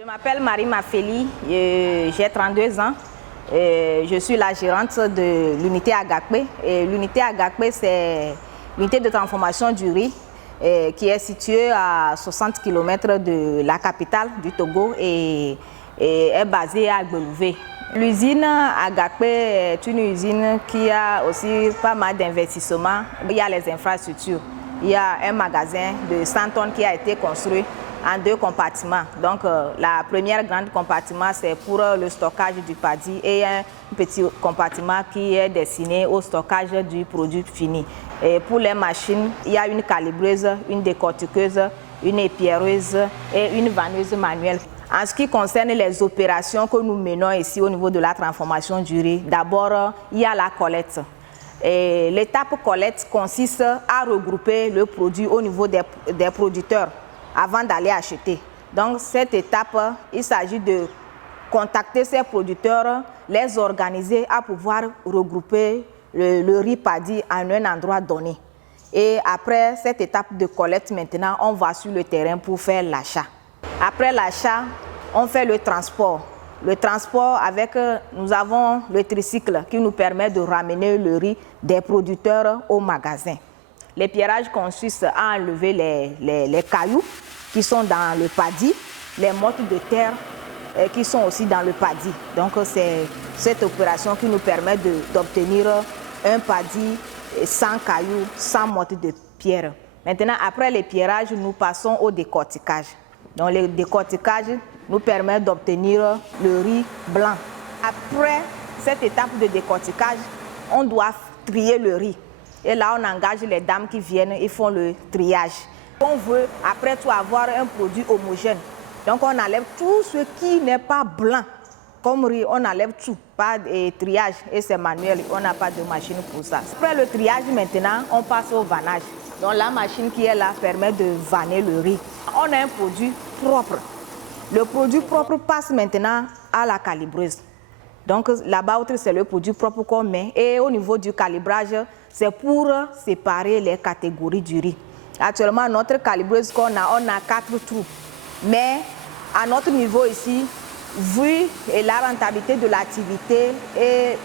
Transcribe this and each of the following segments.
Je m'appelle Marie Mafeli, j'ai 32 ans. Je suis la gérante de l'unité Agakpe. L'unité Agakpe, c'est l'unité de transformation du riz qui est située à 60 km de la capitale du Togo et est basée à Gbelouvé. L'usine Agakpe est une usine qui a aussi pas mal d'investissements. Il y a les infrastructures. Il y a un magasin de 100 tonnes qui a été construit en 2 compartiments. Donc, la première grande compartiment, c'est pour le stockage du paddy et un petit compartiment qui est destiné au stockage du produit fini. Et pour les machines, il y a une calibreuse, une décortiqueuse, une épierreuse et une vanneuse manuelle. En ce qui concerne les opérations que nous menons ici au niveau de la transformation du riz, d'abord, il y a la collecte. L'étape collecte consiste à regrouper le produit au niveau des producteurs avant d'aller acheter. Donc cette étape, il s'agit de contacter ces producteurs, les organiser à pouvoir regrouper le riz paddy en un endroit donné. Et après cette étape de collecte, maintenant, on va sur le terrain pour faire l'achat. Après l'achat, on fait le transport. Le transport nous avons le tricycle qui nous permet de ramener le riz des producteurs au magasin. L'épierrage consiste à enlever les cailloux qui sont dans le paddy, les mottes de terre qui sont aussi dans le paddy. Donc c'est cette opération qui nous permet d'obtenir un paddy sans cailloux, sans mottes de pierre. Maintenant, après l'épierrage, nous passons au décortiquage. Donc le décortiquage nous permet d'obtenir le riz blanc. Après cette étape de décortiquage, on doit trier le riz. Et là, on engage les dames qui viennent, ils font le triage. On veut, après tout, avoir un produit homogène. Donc, on enlève tout ce qui n'est pas blanc. Comme riz, on enlève tout, pas de triage et c'est manuel, on n'a pas de machine pour ça. Après le triage, maintenant, on passe au vannage. Donc, la machine qui est là permet de vanner le riz. On a un produit propre. Le produit propre passe maintenant à la calibreuse. Donc là-bas, c'est le produit propre qu'on met. Et au niveau du calibrage, c'est pour séparer les catégories du riz. Actuellement, notre calibreuse qu'on a, on a 4 trous. Mais à notre niveau ici, vu la rentabilité de l'activité et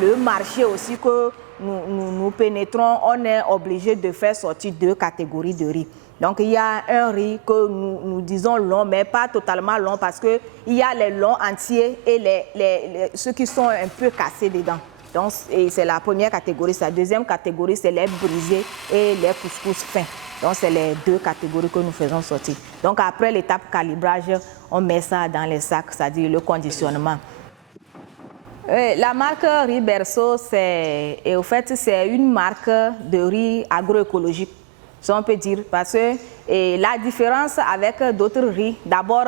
le marché aussi que nous pénétrons, on est obligé de faire sortir 2 catégories de riz. Donc il y a un riz que nous disons long, mais pas totalement long parce qu'il y a les longs entiers et ceux qui sont un peu cassés dedans. Donc c'est la première catégorie. La deuxième catégorie, c'est les brisés et les couscous fins. Donc c'est les 2 catégories que nous faisons sortir. Donc après l'étape calibrage, on met ça dans les sacs, c'est-à-dire le conditionnement. La marque Riz Berceau, c'est une marque de riz agroécologique, si on peut dire, parce que la différence avec d'autres riz, d'abord,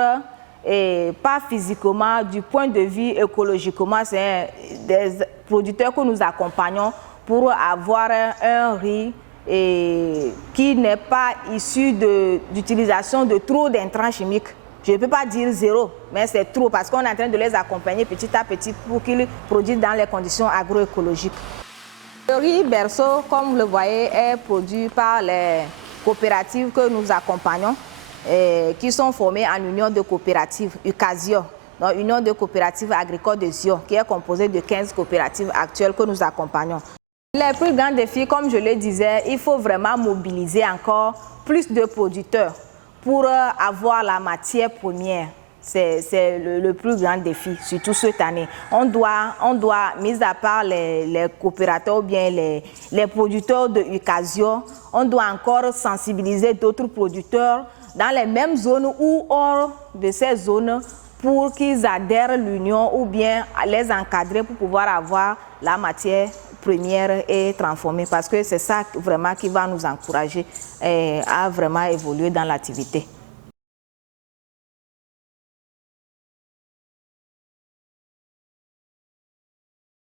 pas physiquement, du point de vue écologiquement, c'est des producteurs que nous accompagnons pour avoir un riz qui n'est pas issu d'utilisation de trop d'intrants chimiques. Je ne peux pas dire 0, mais c'est trop parce qu'on est en train de les accompagner petit à petit pour qu'ils produisent dans les conditions agroécologiques. Le riz Berceau, comme vous le voyez, est produit par les coopératives que nous accompagnons, qui sont formées en union de coopératives, UCASIO, donc Union de coopératives agricoles de Zio, qui est composée de 15 coopératives actuelles que nous accompagnons. Les plus grands défis, comme je le disais, il faut vraiment mobiliser encore plus de producteurs pour avoir la matière première. C'est le plus grand défi, surtout cette année. On doit, mis à part les coopérateurs ou bien les producteurs de UCASIO, on doit encore sensibiliser d'autres producteurs dans les mêmes zones ou hors de ces zones pour qu'ils adhèrent à l'union ou bien les encadrer pour pouvoir avoir la matière première et transformée. Parce que c'est ça vraiment qui va nous encourager à vraiment évoluer dans l'activité.